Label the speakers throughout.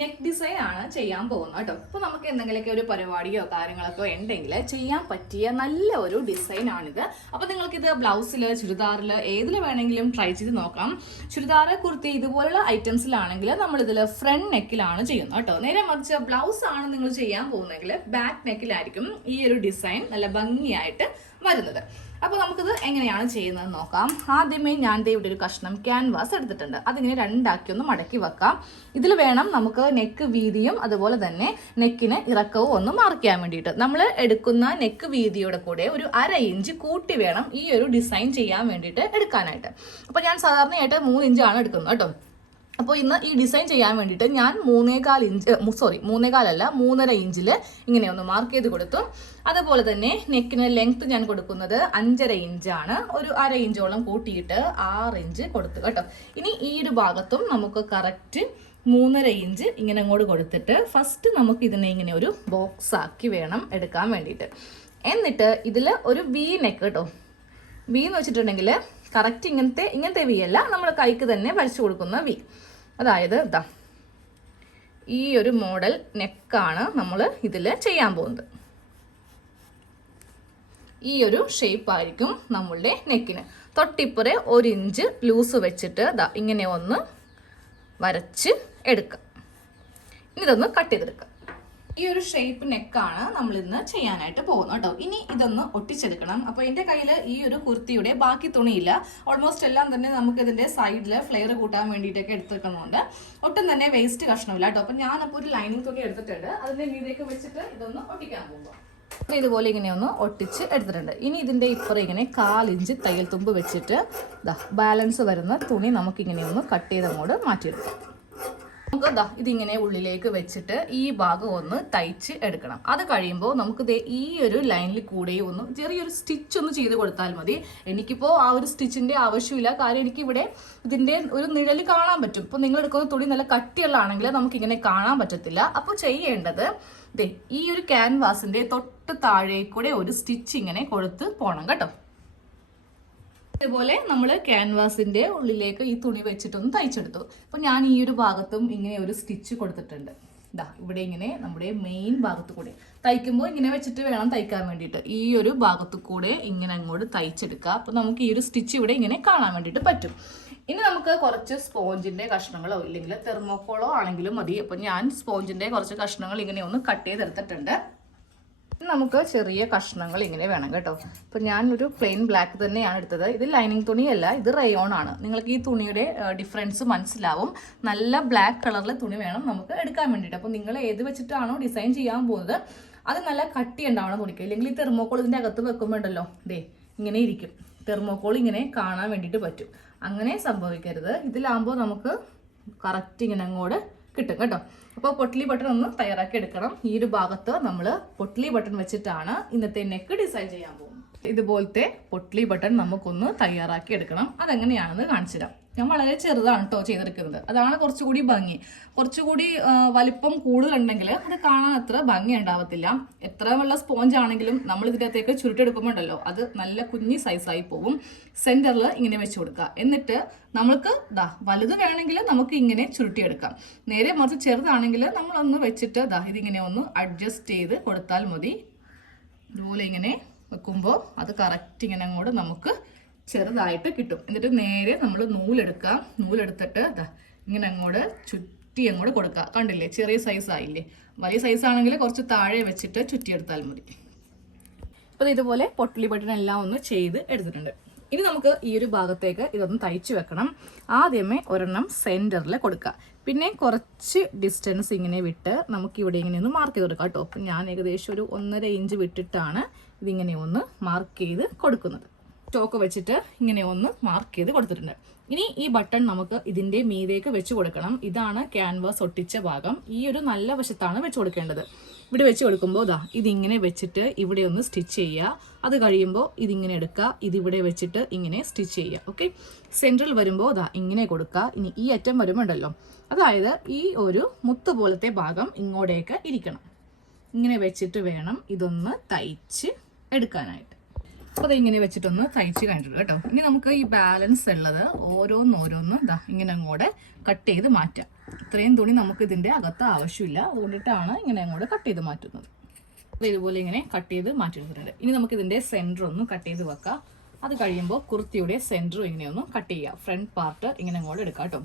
Speaker 1: Neck design ആണ് ചെയ്യാൻ പോകുന്നത് കേട്ടോ. അപ്പോൾ നമുക്ക് എന്തെങ്കിലുമൊക്കെ ഒരു പരിപാടിയോ കാര്യങ്ങളൊക്കെ ഉണ്ടെങ്കിൽ ചെയ്യാൻ പറ്റിയ നല്ല ഒരു ഡിസൈൻ ആണിത്. നിങ്ങൾക്ക് ഇത് ബ്ലൗസിൽ ചുരിദാറിൽ ഏതിൽ വേണമെങ്കിലും ട്രൈ ചെയ്ത് നോക്കാം. ചുരിദാർ കുർത്തി ഇതുപോലുള്ള ഐറ്റംസിലാണെങ്കിൽ നമ്മൾ ഇതിൽ ഫ്രണ്ട് നെക്കിലാണ് ചെയ്യുന്നത് കേട്ടോ. നേരെ മറിച്ച് ബ്ലൗസ് ആണ് നിങ്ങൾ ചെയ്യാൻ പോകുന്നതെങ്കിൽ ബാക്ക് നെക്കിലായിരിക്കും ഈ ഒരു ഡിസൈൻ നല്ല ഭംഗിയായിട്ട് വരുന്നത്. അപ്പോൾ നമുക്കിത് എങ്ങനെയാണ് ചെയ്യുന്നത് നോക്കാം. ആദ്യമേ ഞാൻ ദേ ഇവിടെ ഒരു കഷ്ണം ക്യാൻവാസ് എടുത്തിട്ടുണ്ട്. അതിങ്ങനെ രണ്ടാക്കി ഒന്ന് മടക്കി വെക്കാം. ഇതിൽ വേണം നമുക്ക് നെക്ക് വീതിയും അതുപോലെ തന്നെ നെക്കിന് ഇറക്കവും ഒന്ന് മാർക്ക് ചെയ്യാൻ വേണ്ടിയിട്ട്. നമ്മൾ എടുക്കുന്ന നെക്ക് വീതിയുടെ കൂടെ ഒരു അര ഇഞ്ച് കൂട്ടി വേണം ഈ ഒരു ഡിസൈൻ ചെയ്യാൻ വേണ്ടിയിട്ട് എടുക്കാനായിട്ട്. അപ്പോൾ ഞാൻ സാധാരണയായിട്ട് മൂന്ന് ഇഞ്ചാണ് എടുക്കുന്നത് കേട്ടോ. അപ്പോൾ ഇന്ന് ഈ ഡിസൈൻ ചെയ്യാൻ വേണ്ടിയിട്ട് ഞാൻ മൂന്നേകാൽ ഇഞ്ച് സോറി മൂന്നേകാലല്ല മൂന്നര ഇഞ്ചിൽ ഇങ്ങനെ ഒന്ന് മാർക്ക് ചെയ്ത് കൊടുത്തു. അതുപോലെ തന്നെ നെക്കിന് ലെങ്ത് ഞാൻ കൊടുക്കുന്നത് അഞ്ചര ഇഞ്ചാണ്. ഒരു അര ഇഞ്ചോളം കൂട്ടിയിട്ട് ആറ് ഇഞ്ച് കൊടുത്തു കേട്ടോ. ഇനി ഈ ഒരു ഭാഗത്തും നമുക്ക് കറക്റ്റ് മൂന്നര ഇഞ്ച് ഇങ്ങനെ അങ്ങോട്ട് കൊടുത്തിട്ട് ഫസ്റ്റ് നമുക്ക് ഇതിനെ ഇങ്ങനെ ഒരു ബോക്സ് ആക്കി വേണം എടുക്കാൻ വേണ്ടിയിട്ട്. എന്നിട്ട് ഇതിൽ ഒരു വി നെക്ക് കേട്ടോ. വി എന്ന് വെച്ചിട്ടുണ്ടെങ്കിൽ കറക്റ്റ് ഇങ്ങനത്തെ ഇങ്ങനത്തെ വി അല്ല നമ്മൾ കൈക്ക് തന്നെ വലിച്ചു കൊടുക്കുന്ന വി. അതായത് ഇതാ ഈ ഒരു മോഡൽ നെക്കാണ് നമ്മൾ ഇതിൽ ചെയ്യാൻ പോകുന്നത്. ഈ ഒരു ഷേപ്പ് ആയിരിക്കും നമ്മളുടെ നെക്കിന്. തൊട്ടിപ്പുറ ഒരു ഇഞ്ച് ലൂസ് വെച്ചിട്ട് ഇങ്ങനെ ഒന്ന് വരച്ച് എടുക്കാം. ഇനി ഇതൊന്ന് കട്ട് ചെയ്തെടുക്കാം. ഈ ഒരു ഷേപ്പ് നെക്കാണ് നമ്മൾ ഇന്ന് ചെയ്യാനായിട്ട് പോകുന്നത് കേട്ടോ. ഇനി ഇതൊന്ന് ഒട്ടിച്ചെടുക്കണം. അപ്പോൾ എന്റെ കയ്യിൽ ഈ ഒരു കുർത്തിയുടെ ബാക്കി തുണിയില്ല. ഓൾമോസ്റ്റ് എല്ലാം തന്നെ നമുക്ക് ഇതിന്റെ സൈഡിൽ ഫ്ലെയർ കൂട്ടാൻ വേണ്ടിയിട്ടൊക്കെ എടുത്തിരിക്കുന്നുണ്ട് ഒട്ടും തന്നെ വേസ്റ്റ് കഷ്ണമില്ല കേട്ടോ. അപ്പോൾ ഞാനപ്പോൾ ഒരു ലൈനിങ് തുണി എടുത്തിട്ടുണ്ട്. അതിന്റെ മീതേക്ക് വെച്ചിട്ട് ഇതൊന്ന് ഒട്ടിക്കാൻ പോകുക ഇതുപോലെ ഇങ്ങനെ ഒന്ന് ഒട്ടിച്ച് എടുത്തിട്ടുണ്ട്. ഇനി ഇതിന്റെ ഇപ്പുറം ഇങ്ങനെ കാലിഞ്ച് തയ്യൽ തുമ്പ് വെച്ചിട്ട് ബാലൻസ് വരുന്ന തുണി നമുക്ക് ഇങ്ങനെ ഒന്ന് കട്ട് ചെയ്ത് അങ്ങോട്ട് മാറ്റിയെടുക്കാം. നമുക്ക് ദാ ഇതിങ്ങനെ ഉള്ളിലേക്ക് വെച്ചിട്ട് ഈ ഭാഗം ഒന്ന് തയ്ച്ച് എടുക്കണം. അത് കഴിയുമ്പോൾ നമുക്ക് ദേ ഈ ഒരു ലൈനിൽ കൂടെ ഒന്ന് ചെറിയൊരു സ്റ്റിച്ച് ഒന്ന് ചെയ്ത് കൊടുത്താൽ മതി. എനിക്കിപ്പോൾ ആ ഒരു സ്റ്റിച്ചിന്റെ ആവശ്യമില്ല. കാര്യം എനിക്കിവിടെ ഇതിന്റെ ഒരു നിഴൽ കാണാൻ പറ്റും. ഇപ്പോൾ നിങ്ങൾ എടുക്കുന്ന തുണി നല്ല കട്ടിയുള്ളതാണെങ്കിൽ നമുക്കിങ്ങനെ കാണാൻ പറ്റത്തില്ല. അപ്പോൾ ചെയ്യേണ്ടത് ദേ ഈ ഒരു ക്യാൻവാസിന്റെ തൊട്ട് താഴെ കൂടെ ഒരു സ്റ്റിച്ച് ഇങ്ങനെ കൊടുത്ത് പോകണം കേട്ടോ. ഇതുപോലെ നമ്മൾ ക്യാൻവാസിന്റെ ഉള്ളിലേക്ക് ഈ തുണി വെച്ചിട്ടൊന്ന് തയ്ച്ചെടുത്തു. അപ്പോൾ ഞാൻ ഈ ഒരു ഭാഗത്തും ഇങ്ങനെ ഒരു സ്റ്റിച്ച് കൊടുത്തിട്ടുണ്ട്. ഇതാ ഇവിടെ ഇങ്ങനെ നമ്മുടെ മെയിൻ ഭാഗത്ത് കൂടെ. തയ്ക്കുമ്പോൾ ഇങ്ങനെ വെച്ചിട്ട് വേണം തയ്ക്കാൻ വേണ്ടിയിട്ട്. ഈ ഒരു ഭാഗത്ത് കൂടെ ഇങ്ങനെ അങ്ങോട്ട് തയ്ച്ചെടുക്കുക. അപ്പോൾ നമുക്ക് ഈ ഒരു സ്റ്റിച്ച് ഇവിടെ ഇങ്ങനെ കാണാൻ വേണ്ടിയിട്ട് പറ്റും. ഇനി നമുക്ക് കുറച്ച് സ്പോഞ്ചിന്റെ കഷ്ണങ്ങളോ ഇല്ലെങ്കിൽ തെർമോക്കോളോ ആണെങ്കിലും മതി. അപ്പോൾ ഞാൻ സ്പോഞ്ചിന്റെ കുറച്ച് കഷ്ണങ്ങൾ ഇങ്ങനെ ഒന്ന് കട്ട് ചെയ്തെടുത്തിട്ടുണ്ട്. നമുക്ക് ചെറിയ കഷ്ണങ്ങൾ ഇങ്ങനെ വേണം കേട്ടോ. അപ്പം ഞാനൊരു പ്ലെയിൻ ബ്ലാക്ക് തന്നെയാണ് എടുത്തത്. ഇത് ലൈനിങ് തുണിയല്ല ഇത് റയോൺ ആണ്. നിങ്ങൾക്ക് ഈ തുണിയുടെ ഡിഫറൻസ് മനസ്സിലാവും. നല്ല ബ്ലാക്ക് കളറിലെ തുണി വേണം നമുക്ക് എടുക്കാൻ വേണ്ടിയിട്ട്. അപ്പോൾ നിങ്ങൾ ഏത് വെച്ചിട്ടാണോ ഡിസൈൻ ചെയ്യാൻ പോകുന്നത് അത് നല്ല കട്ടി ഉണ്ടാവണം തുണിക്ക്. ഇല്ലെങ്കിൽ ഈ തെർമോക്കോൾ ഇതിന്റെ അകത്ത് വെക്കുമ്പോൾ ഉണ്ടല്ലോ ദേ ഇങ്ങനെ ഇരിക്കും. തെർമോക്കോൾ ഇങ്ങനെ കാണാൻ വേണ്ടിയിട്ട് പറ്റും. അങ്ങനെ സംഭവിക്കരുത്. ഇതിലാകുമ്പോൾ നമുക്ക് കറക്റ്റ് ഇങ്ങനെ അങ്ങോട്ട് കിട്ടും കേട്ടോ. അപ്പോൾ പൊട്ടിലി ബട്ടൺ ഒന്ന് തയ്യാറാക്കി എടുക്കണം. ഈ ഒരു ഭാഗത്ത് നമ്മൾ പൊട്ടിലി ബട്ടൺ വെച്ചിട്ടാണ് ഇന്നത്തെ നെക്ക് ഡിസൈൻ ചെയ്യാൻ പോകുന്നത്. ഇതുപോലത്തെ പൊട്ടിലി ബട്ടൺ നമുക്കൊന്ന് തയ്യാറാക്കി എടുക്കണം. അതെങ്ങനെയാണെന്ന് കാണിച്ചു തരാം ഞാൻ വളരെ ചെറുതാണ് കേട്ടോ ചെയ്തെടുക്കുന്നത് അതാണ് കുറച്ചുകൂടി ഭംഗി. കുറച്ചുകൂടി വലിപ്പം കൂടുതലുണ്ടെങ്കിൽ അത് കാണാൻ അത്ര ഭംഗി ഉണ്ടാവത്തില്ല. എത്ര വെള്ള സ്പോഞ്ച് ആണെങ്കിലും നമ്മൾ ഇതിനകത്തേക്ക് ചുരുട്ടെടുക്കുമ്പോണ്ടല്ലോ അത് നല്ല കുഞ്ഞി സൈസായി പോകും. സെന്ററിൽ ഇങ്ങനെ വെച്ച് കൊടുക്കുക എന്നിട്ട് നമ്മൾക്ക് ദാ വലുത് വേണമെങ്കിൽ നമുക്ക് ഇങ്ങനെ ചുരുട്ടിയെടുക്കാം. നേരെ മറിച്ച് ചെറുതാണെങ്കിൽ നമ്മളൊന്ന് വെച്ചിട്ട് ദാ ഇതിങ്ങനെ ഒന്ന് അഡ്ജസ്റ്റ് ചെയ്ത് കൊടുത്താൽ മതി. ഇതുപോലെ ഇങ്ങനെ വെക്കുമ്പോൾ അത് കറക്റ്റ് ഇങ്ങനെ അങ്ങോട്ട് നമുക്ക് ചെറുതായിട്ട് കിട്ടും. എന്നിട്ട് നേരെ നമ്മൾ നൂലെടുക്കുക. നൂലെടുത്തിട്ട് ദാ ഇങ്ങനെ അങ്ങോട്ട് ചുറ്റി അങ്ങോട്ട് കൊടുക്കുക. കണ്ടില്ലേ? ചെറിയ സൈസ് ആയില്ലേ? വലിയ സൈസ് ആണെങ്കിൽ കുറച്ച് താഴെ വെച്ചിട്ട് ചുറ്റിയെടുത്താൽ മതി. അപ്പോൾ ഇതുപോലെ പൊട്ടിലി ബട്ടൺ എല്ലാം ഒന്ന് ചെയ്ത് എടുത്തിട്ടുണ്ട്. ഇനി നമുക്ക് ഈ ഒരു ഭാഗത്തേക്ക് ഇതൊന്ന് തയ്ച്ചു വെക്കണം. ആദ്യമേ ഒരെണ്ണം സെന്ററിൽ കൊടുക്കുക. പിന്നെ കുറച്ച് ഡിസ്റ്റൻസ് ഇങ്ങനെ വിട്ട് നമുക്ക് ഇവിടെ ഇങ്ങനെ ഒന്ന് മാർക്ക് ചെയ്ത് കൊടുക്കാം കേട്ടോ. ഞാൻ ഏകദേശം ഒരു ഒന്നര ഇഞ്ച് വിട്ടിട്ടാണ് ഇതിങ്ങനെ ഒന്ന് മാർക്ക് ചെയ്ത് കൊടുക്കുന്നത്. സ്റ്റോക്ക് വെച്ചിട്ട് ഇങ്ങനെ ഒന്ന് മാർക്ക് ചെയ്ത് കൊടുത്തിട്ടുണ്ട്. ഇനി ഈ ബട്ടൺ നമുക്ക് ഇതിന്റെ മീതേക്ക് വെച്ച് കൊടുക്കണം. ഇതാണ് ക്യാൻവാസ് ഒട്ടിച്ച ഭാഗം. ഈ ഒരു നല്ല വശത്താണ് വെച്ച് കൊടുക്കേണ്ടത്. ഇവിടെ വെച്ച് കൊടുക്കുമ്പോൾ ഇതാ ഇതിങ്ങനെ വെച്ചിട്ട് ഇവിടെ ഒന്ന് സ്റ്റിച്ച് ചെയ്യുക. അത് കഴിയുമ്പോൾ ഇതിങ്ങനെ എടുക്കുക. ഇതിവിടെ വെച്ചിട്ട് ഇങ്ങനെ സ്റ്റിച്ച് ചെയ്യുക. ഓക്കെ സെൻട്രൽ വരുമ്പോൾ ഇതാ ഇങ്ങനെ കൊടുക്കുക. ഇനി ഈ അറ്റം വരുമ്പോണ്ടല്ലോ അതായത് ഈ ഒരു മുത്ത് പോലത്തെ ഭാഗം ഇങ്ങോട്ടേക്ക് ഇരിക്കണം. ഇങ്ങനെ വെച്ചിട്ട് വേണം ഇതൊന്ന് തയ്ച്ച് എടുക്കാനായിട്ട്. അപ്പോൾ ഇങ്ങനെ വെച്ചിട്ടൊന്ന് തയ്ച്ച് കഴിഞ്ഞിട്ടുള്ളൂ കേട്ടോ. ഇനി നമുക്ക് ഈ ബാലൻസ് ഉള്ളത് ഓരോന്നോരോന്ന് ഇതാ ഇങ്ങനെ അങ്ങോട്ട് കട്ട് ചെയ്ത് മാറ്റാം. ഇത്രയും തുണി നമുക്ക് ഇതിന്റെ അകത്ത് ആവശ്യമില്ല. അതുകൊണ്ടിട്ടാണ് ഇങ്ങനെ അങ്ങോട്ട് കട്ട് ചെയ്ത് മാറ്റുന്നത്. അപ്പോൾ ഇതുപോലെ ഇങ്ങനെ കട്ട് ചെയ്ത് മാറ്റിയെടുത്തിട്ടുണ്ട്. ഇനി നമുക്ക് ഇതിന്റെ സെന്റർ ഒന്ന് കട്ട് ചെയ്ത് വെക്കാം. അത് കഴിയുമ്പോൾ കുർത്തിയുടെ സെന്ററും ഇങ്ങനെ ഒന്ന് കട്ട് ചെയ്യുക ഫ്രണ്ട് പാർട്ട് ഇങ്ങനെ അങ്ങോട്ട് എടുക്കാം കേട്ടോ.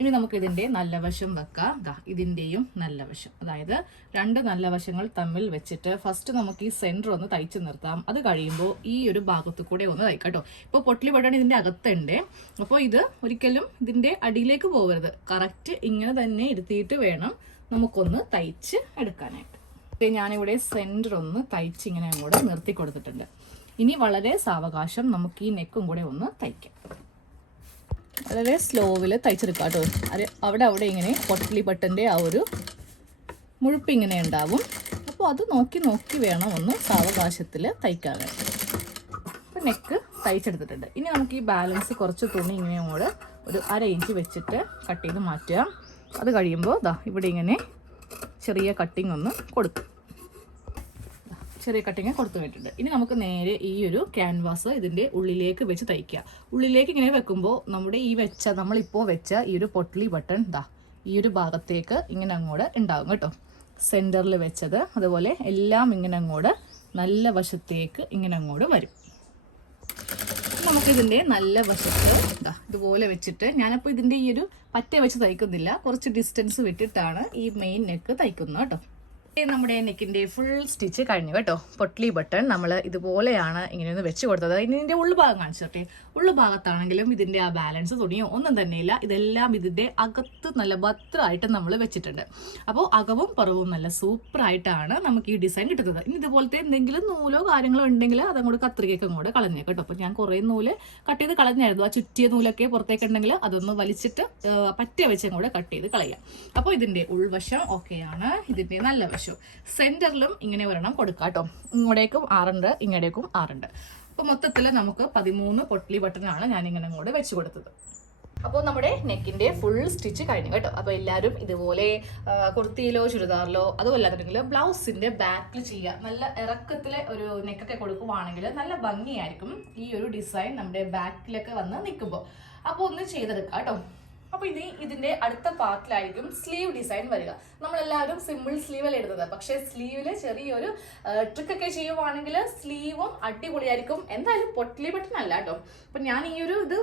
Speaker 1: ഇനി നമുക്ക് ഇതിന്റെ നല്ല വശം വെക്കാം. ദാ ഇതിന്റെയും നല്ല വശം. അതായത് രണ്ട് നല്ല വശങ്ങൾ തമ്മിൽ വെച്ചിട്ട് ഫസ്റ്റ് നമുക്ക് ഈ സെന്റർ ഒന്ന് തയ്ച്ച് നിർത്താം. അത് കഴിയുമ്പോൾ ഈ ഒരു ഭാഗത്ത് കൂടെ ഒന്ന് തയ്ക്കാം കേട്ടോ. ഇപ്പോൾ പൊട്ടിലി പട്ടാണ് ഇതിന്റെ അകത്തുണ്ട്. അപ്പോൾ ഇത് ഒരിക്കലും ഇതിന്റെ അടിയിലേക്ക് പോകരുത്. കറക്റ്റ് ഇങ്ങനെ തന്നെ ഇരുത്തിയിട്ട് വേണം നമുക്കൊന്ന് തയ്ച്ച് എടുക്കാനായിട്ട്. ഇത് ഞാനിവിടെ സെന്റർ ഒന്ന് തയ്ച്ച് ഇങ്ങനെ അങ്ങോട്ട് നിർത്തി കൊടുത്തിട്ടുണ്ട്. ഇനി വളരെ സാവകാശം നമുക്ക് ഈ നെക്കും കൂടെ ഒന്ന് തയ്ക്കാം. വളരെ സ്ലോവിൽ തയ്ച്ചെടുക്കാം കേട്ടോ. അത് അവിടെ അവിടെ ഇങ്ങനെ പൊട്ടലി ബട്ടന്റെ ആ ഒരു മുഴുപ്പ് ഇങ്ങനെ ഉണ്ടാവും. അപ്പോൾ അത് നോക്കി നോക്കി വേണം ഒന്ന് സാവകാശത്തിൽ തയ്ക്കാനായിട്ട് അപ്പോൾ നെക്ക് തയ്ച്ചെടുത്തിട്ടുണ്ട്. ഇനി നമുക്ക് ഈ ബാലൻസ് കുറച്ച് തുണി ഇങ്ങനെ അങ്ങോട്ട് ഒരു അര ഇഞ്ച് വെച്ചിട്ട് കട്ട് ചെയ്ത് മാറ്റുക. അത് കഴിയുമ്പോൾ ഇതാ ഇവിടെ ഇങ്ങനെ ചെറിയ കട്ടിങ് ഒന്ന് കൊടുക്കും. ചെറിയ കട്ടിങ് കൊടുത്തു വെച്ചിട്ടുണ്ട് ഇനി നമുക്ക് നേരെ ഈ ഒരു ക്യാൻവാസ് ഇതിന്റെ ഉള്ളിലേക്ക് വെച്ച് തയ്ക്കുക. ഉള്ളിലേക്ക് ഇങ്ങനെ വെക്കുമ്പോൾ നമ്മുടെ ഈ വെച്ച നമ്മളിപ്പോൾ വെച്ച ഈ ഒരു പൊട്ടലി ബട്ടൺ ദാ ഈ ഒരു ഭാഗത്തേക്ക് ഇങ്ങനെ അങ്ങോട്ട് ഉണ്ടാകും കേട്ടോ. സെന്ററിൽ വെച്ചത് അതുപോലെ എല്ലാം ഇങ്ങനെ അങ്ങോട്ട് നല്ല വശത്തേക്ക് ഇങ്ങനെ അങ്ങോട്ട് വരും. നമുക്കിതിന്റെ നല്ല വശത്ത് ദാ ഇതുപോലെ വെച്ചിട്ട് ഞാനപ്പോൾ ഇതിന്റെ ഈ ഒരു പറ്റ വെച്ച് തയ്ക്കുന്നില്ല. കുറച്ച് ഡിസ്റ്റൻസ് വിട്ടിട്ടാണ് ഈ മെയിൻ നെക്ക് തയ്ക്കുന്നത് കേട്ടോ. നമ്മുടെ നെക്കിന്റെ ഫുൾ സ്റ്റിച്ച് കഴിഞ്ഞു കേട്ടോ. പൊട്ട്ലി ബട്ടൺ നമ്മൾ ഇതുപോലെയാണ് ഇങ്ങനെ ഒന്ന് വെച്ച് കൊടുത്തത്. ഇനി ഇതിന്റെ ഉൾഭാഗം കാണിച്ചോട്ടെ ഉൾഭാഗത്താണെങ്കിലും ഇതിന്റെ ആ ബാലൻസ് തുണിയോ ഒന്നും തന്നെയില്ല ഇതെല്ലാം ഇതിന്റെ അകത്ത് നല്ല ഭദ്രമായിട്ട് നമ്മൾ വെച്ചിട്ടുണ്ട്. അപ്പോൾ അകവും പുറവും നല്ല സൂപ്പറായിട്ടാണ് നമുക്ക് ഈ ഡിസൈൻ കിട്ടുന്നത്. ഇനി ഇതുപോലത്തെ എന്തെങ്കിലും നൂലോ കാര്യങ്ങളോ ഉണ്ടെങ്കിൽ അതങ്ങോട്ട് കത്രികയൊക്കെ അങ്ങോട്ട് കളഞ്ഞേ കേട്ടോ. അപ്പോൾ ഞാൻ കുറേ നൂൽ കട്ട് ചെയ്ത് കളഞ്ഞായിരുന്നു. ആ ചുറ്റിയ നൂലൊക്കെ പുറത്തേക്ക് ഉണ്ടെങ്കിൽ അതൊന്ന് വലിച്ചിട്ട് പറ്റിയ പറ്റ വെച്ച് അങ്ങോട്ട് കട്ട് ചെയ്ത് കളയാം. അപ്പോൾ ഇതിന്റെ ഉൾവശം ഓക്കെയാണ് ഇതിന്റെ നല്ല വശം. സെന്ററിലും ഇങ്ങനെ ഒരെണ്ണം കൊടുക്കാം കേട്ടോ ഇങ്ങോട്ടേക്കും ആറുണ്ട് ഇങ്ങോട്ടേക്കും ആറുണ്ട്. അപ്പോൾ മൊത്തത്തിൽ നമുക്ക് പതിമൂന്ന് പൊട്ട്ലി ബട്ടനാണ് ഞാൻ ഇങ്ങനെ ഇങ്ങോട്ട് വെച്ച് കൊടുത്തത്. അപ്പോൾ നമ്മുടെ നെക്കിന്റെ ഫുൾ സ്റ്റിച്ച് കഴിഞ്ഞു കേട്ടോ. അപ്പോൾ എല്ലാവരും ഇതുപോലെ കുർത്തിയിലോ ചുരിദാറിലോ അതുമല്ലാന്നുണ്ടെങ്കിൽ ബ്ലൗസിന്റെ ബാക്കിൽ ചെയ്യുക. നല്ല ഇറക്കത്തിലെ ഒരു നെക്കൊക്കെ കൊടുക്കുവാണെങ്കിൽ നല്ല ഭംഗിയായിരിക്കും ഈ ഒരു ഡിസൈൻ നമ്മുടെ ബാക്കിലൊക്കെ വന്ന് നിൽക്കുമ്പോൾ അപ്പോൾ ഒന്ന് ചെയ്തെടുക്കാം കേട്ടോ അപ്പോൾ ഇനി ഇതിന്റെ അടുത്ത പാർട്ടിലായിരിക്കും സ്ലീവ് ഡിസൈൻ വരിക. നമ്മളെല്ലാവരും സിമ്പിൾ സ്ലീവ് അല്ലേ എടുത്തത് പക്ഷേ സ്ലീവിൽ ചെറിയൊരു ട്രിക്ക് ഒക്കെ ചെയ്യുവാണെങ്കിൽ സ്ലീവും അടിപൊളിയായിരിക്കും. എന്തായാലും പൊട്ടിലി ബട്ടൺ അല്ല കേട്ടോ. അപ്പം ഞാൻ ഈ ഒരു ഇത്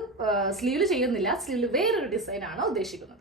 Speaker 1: സ്ലീവിൽ ചെയ്യുന്നില്ല. സ്ലീവിൽ വേറൊരു ഡിസൈനാണ് ഉദ്ദേശിക്കുന്നത്.